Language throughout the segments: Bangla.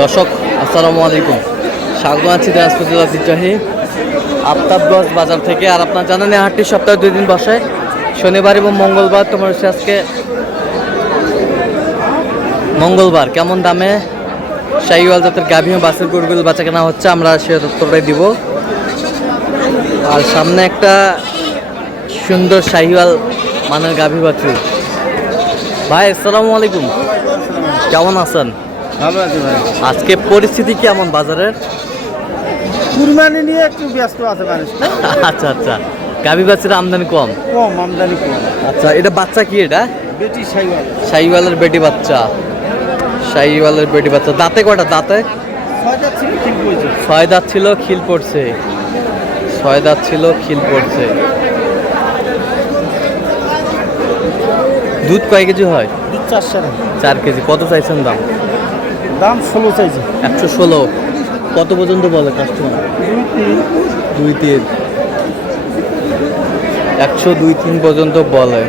দর্শক আসসালামু আলাইকুম, স্বাগত আছি দিনাজপুর জেলা ঐতিহ্যবাহী আফতাবগঞ্জ বাজার থেকে। আর আপনার জানেন এই হাটটি সপ্তাহে 2 দিন বসে, শনিবার এবং মঙ্গলবার। তোমার হচ্ছে আজকে মঙ্গলবার। কেমন দামে শাহিওয়াল জাতের গাভী ও বাছুর গরুগুলো বাচ্চা কেনা হচ্ছে আমরা সে তথ্যটাই দিব। আর সামনে একটা সুন্দর শাহিওয়াল মানের গাভী বাছুর। ভাই আসসালামু আলাইকুম, কেমন আছেন? ভালো আছে ভাই। আজকে পরিস্থিতি কেমন বাজারের? কুরবানি নিয়ে একটু ব্যস্ত আছে মানুষ। আচ্ছা আচ্ছা, গাভী বাছুর আমদানি কম। কম আমদানি কম। আচ্ছা, এটা বাচ্চা কি? এটা বেটি শাহিওয়াল। শাহিওয়ালের বেটি বাচ্চা। শাহিওয়ালের বেটি বাচ্চা। দাঁতে কটা? দাঁতে 6 দাঁত ছিল, খিল পড়েছে। 6 দাঁত ছিল, খিল পড়ছে। 6 দাঁত ছিল, খিল পড়ছে। দুধ কয় কেজি হয়? দুধ 4 সাড়ে 4 কেজি। কত চাইছেন দাম? দাম 16 চাইছে। 116। কত পর্যন্ত বলে কাস্টমার? 2-3। 102-3 পর্যন্ত বলে।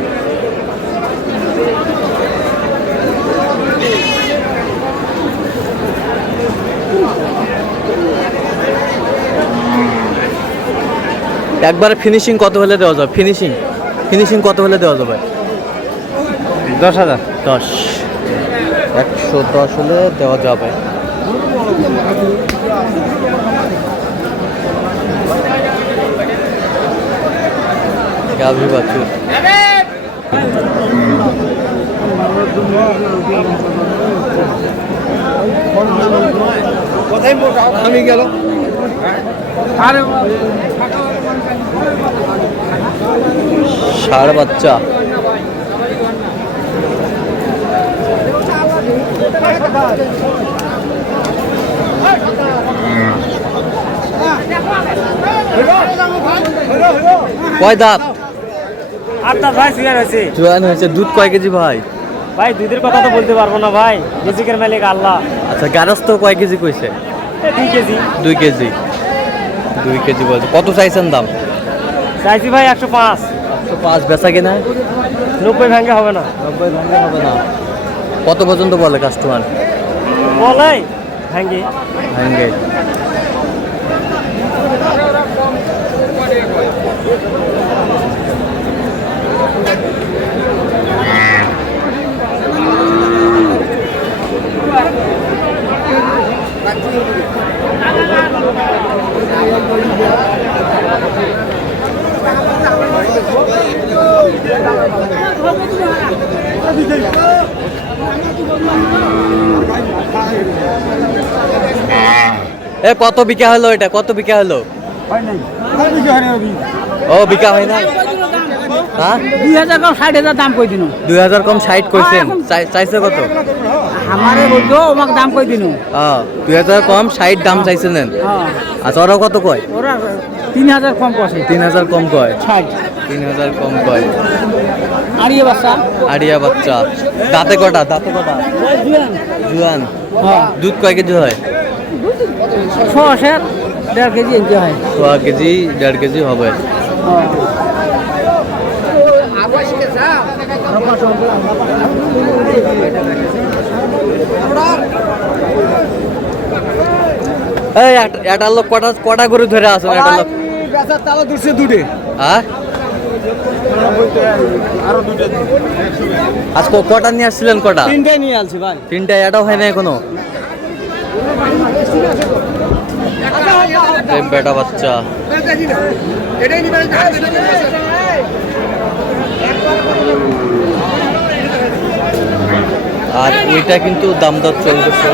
একবারে ফিনিশিং কত হলে দেওয়া যাবে? ফিনিশিং কত হলে দেওয়া যাবে? 10,000। 10। 110 হলে দেওয়া যাবে। গাভী বাছুর। আমি গেল ষাঁড় বাচ্চা। কয় দাঁত? 8 দাঁত ভাই। সিগার হয়েছে। জোয়ান হয়েছে। দুধ কয় কেজি ভাই? ভাই দুধের কথা তো বলতে পারবো না ভাই, রিজিকের মালিক আল্লাহ। আচ্ছা, গারস্থ কয় কেজি কইছে? 2 কেজি। 2 কেজি। 2 কেজি বলছে। কত চাইছেন দাম? চাইছি ভাই 105। 105 বেচা কিনা? 90 ভাঙে হবে না। 90 ভাঙলে হবে না। কত পর্যন্ত বলে কাস্টমার? বলাই ভাঙে। ভাঙে। এ কত বিকা হলো? এটা কত বিকা হলো? ও বিকা হয় না। হ্যাঁ 2000 কম 60,000 দাম কই দিন। 2000 কম 60 কইছেন। চাইছে কত? আমারে বলতো আমাকে দাম কই দিন। 2000 কম 60 দাম চাইছেন। আচ্ছা, ওরা কত কয়? ওরা 3000 কম কইছে। 3000 কম কয়। 60। 3000 কম কয়। আরিয়া বাচ্চা। আড়িয়া বাচ্চা। দাঁতে কটা? দাঁতে কটা? জুয়ান। হ্যাঁ। দুধ কয় কেজি হয়? 6 1.5 কেজি এনতে হয়। 6 কেজি 1.5 কেজি হবে। এই এটা লোক কটা গরু ধরে আসো? এটা লোক বেচার তালা দুরছে দুটে। হ্যাঁ, আরো দুটে। আজকে কটা নিয়ে আসছিলেন? কটা? 3টাই নিয়ে আলছি ভাই। 3টা। এটাও হয় না এখনো। এই বেটা বাচ্চা। আর ওইটা কিন্তু দাম দর চলতেছে।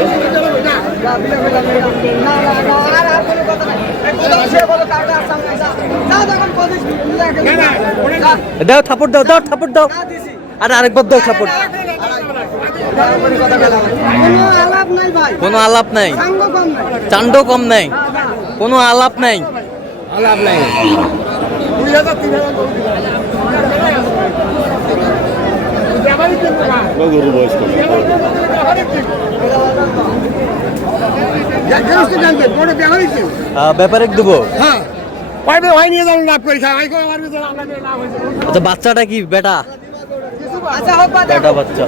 দাও থাপড় দাও, দাও থাপড় দাও। আরে আরেকবার দাও থাপড়। কোনো আলাপ নাই, চান্ড কম নাই, কোনো আলাপ নাই। আলাপ নাই। ব্যাপারে দেবো। হ্যাঁ ভাই নিয়ে যাবেন লাভ করি। আচ্ছা, বাচ্চাটা কি বেটা? বেটা বাচ্চা।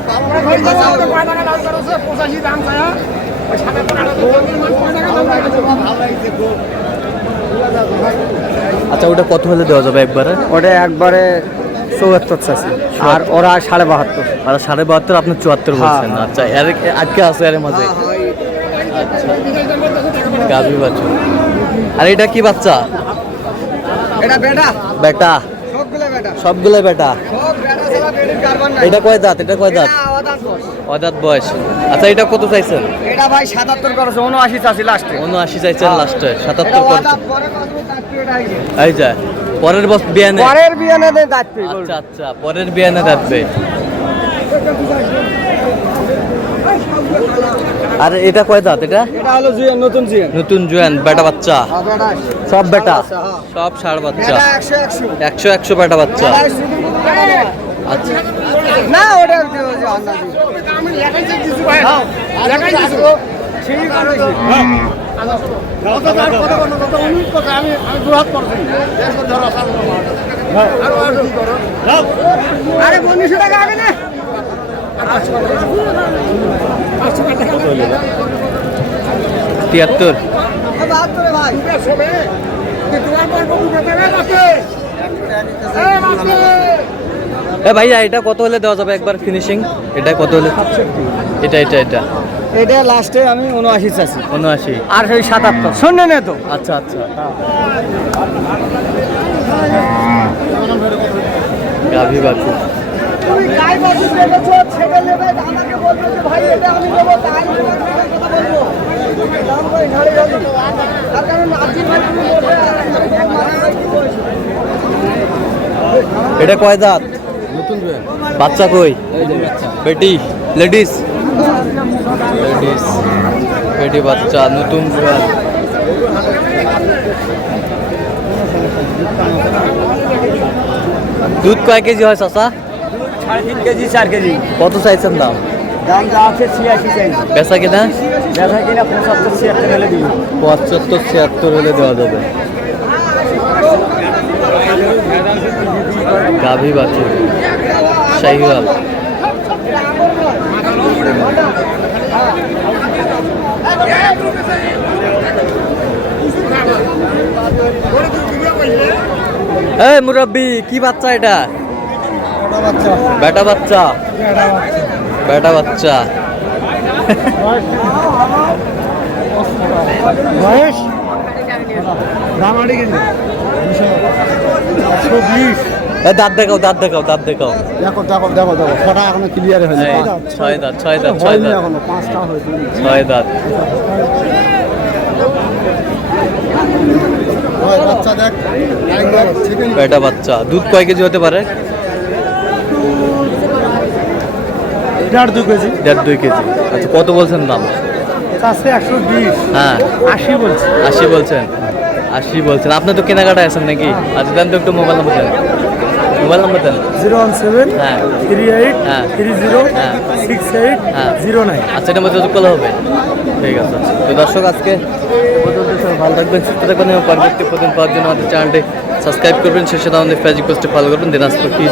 আচ্ছা, ওটা কত হলে দেওয়া যাবে একবারে? ওটা একবারে 74 চাষি, আর ওরা 72.5। আর 72.5, আপনি 74 হ্যাঁ, বলছেন। আচ্ছা, এর আজকে আছে এর মাঝে। আচ্ছা, গাভী বাছুর। আর এটা কি বাচ্চা? এটা বেটা, বেটা, সবগুলো বেটা, সবগুলো বেটা। সব বেটা ছাড়া বেটির কারবার নাই। এটা কয় দাঁত? এটা কয় দাঁত? এটা আওয়াজ বস। অদাঁত বয়স। আচ্ছা, এটা কত চাইছেন? এটা ভাই 77 করছে, 79 চাষি লাস্টে। 79 চাইছেন লাস্টে, 77 এটা করছেন। ওয়াদা পরে বাজু কাটতে এটা আইছে। এই যা পরের বস বিয়ানে। পরের বিয়ানে দেয় যাচ্ছে। আচ্ছা আচ্ছা, পরের বিয়ানে থাকবে। আর এটা কয় দাঁত? এটা এটা হলো জিয়ান, নতুন জিয়ান। নতুন জোয়ান, বেটা বাচ্চা। হ্যাঁ, বেটা। সব বেটা, হ্যাঁ। সব ষাঁড় বাচ্চা। এটা 100 100 100 বেটা বাচ্চা। এটা শুধু বেটা না। আচ্ছা, না ওটা দিও যে আন্দাজ। আমি লেখাই দিছি ভাই। হ্যাঁ, লেখাই দিছি। ঠিক আছে। আরে 1200 টাকা হবে না? 73। বাদ করে ভাই। এ ভাইয়া, এটা কত হলে দেওয়া যাবে একবার ফিনিশিং? এটা কত হলে? এটা এটা এটা এটা লাস্টে আমি 79 চাচ্ছি, 79। আর সেই 77 শুনলে না তো। আচ্ছা আচ্ছা, গাভী বাছুর। তুমি গাই বাছু দেখেছো, ছেড়ে নেবে আমাকে বলবে যে ভাই এটা আমি দেবো, তাই নেবে, কথা বলবো দাম কই গাড়ি গাড়ি তার কারণ আজি ভাই তুমি বলবে আর মারা কি বলছো। এটা কয় দাঁত? নতুন রে বাচ্চা কই? বেটি, লেডিস, লেডিস বেটি বাচ্চা, নতুন জোয়ান। দুধ কয় কেজি হয় চাচা? 3.5 কেজি 4 কেজি। কত চাইছেন দাম? দাম যা আছে 86 চাই, বেচা কিনা? দেখা কিনা 75 76 হলে দিব। 75 76 হলে দেওয়া যাবে। গাভী বাছুর, শাহিওয়াল। এই মুরব্বি, কি বাচ্চা এটা? বেটা বাচ্চা, বেটা বাচ্চা। বয়স দাম আড়ি কেজি 120। দাঁত দেখাও, দাঁত দেখাও, দাঁত দেখাও। দেখো দেখো দেখো দেখো ছটা এখনো ক্লিয়ার হয়নি। এই, 6 দাঁত, 6 দাঁত, 6 দাঁত, এখনো 5টা হয়েছে। 6 দাঁত। বাচ্চা দেখ, বেটা বাচ্চা। দুধ কয় কেজি হতে পারে? 1.5 কেজি। 1.5 2 কেজি। আচ্ছা, কত বলছেন দাম? চাষে 120। হ্যাঁ, 80 বলছে। 80 বলছেন। 80 বলছেন। আপনি তো কেনাকাটা আছেন নাকি? আচ্ছা, দেন তো একটু মোবাইল নাম্বার দেন। মোবাইল নাম্বার দেন। 017 হ্যাঁ 38 হ্যাঁ 30 হ্যাঁ 68 হ্যাঁ 09। আচ্ছা, এটা মধ্যে যোগ করলে হবে। ঠিক আছে। তো দর্শক, আজকে এ পর্যন্ত। সবাই ভালো থাকবেন, সুস্থ থাকবেন এবং পরবর্তী প্রতিদিন পাওয়ার জন্য আমাদের চ্যানেলটি সাবস্ক্রাইব করবেন। শেষে আমাদের ফেসবুক পোস্টে ফলো করবেন। দিনাজপুর কি